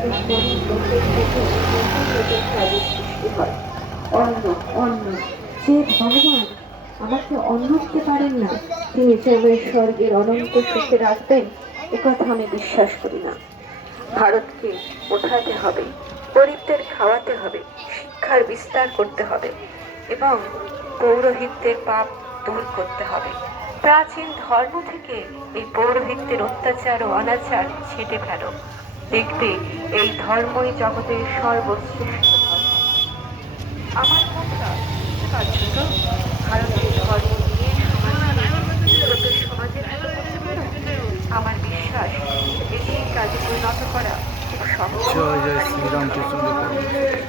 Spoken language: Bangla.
একজন গরিব লোকের থেকে নতুন নতুন কাজের সৃষ্টি হয়। অন্ন, অন্ন, যে ভগবান আমাকে অন্ন দিতে পারেন না, তিনি যে আমায় স্বর্গের অনন্ত সুখে রাখবেন, একথা আমি বিশ্বাস করি না। ভারতকে ওঠাতে হবে, গরিবদের খাওয়াতে হবে, শিক্ষার বিস্তার করতে হবে এবং পৌরোহিত্যের পাপ দূর করতে হবে। প্রাচীন ধর্ম থেকে এই পৌরোহিত্যের অত্যাচার ও অনাচার ছেঁটে ফেলো। দেখবে এই ধর্মই জগতের সর্বশ্রেষ্ঠ ধর্ম। আমার কথা বুঝতে পারছো তো? ভারতের ধর্ম নিয়ে সমাজকে ইউরোপের সমাজের মতো করতে পারো। আমার বিশ্বাস এটি কাজে পরিণত করা খুব সহজ জয় জয় আর খুব শ্রীরামকৃষ্ণ সহজ। দেব।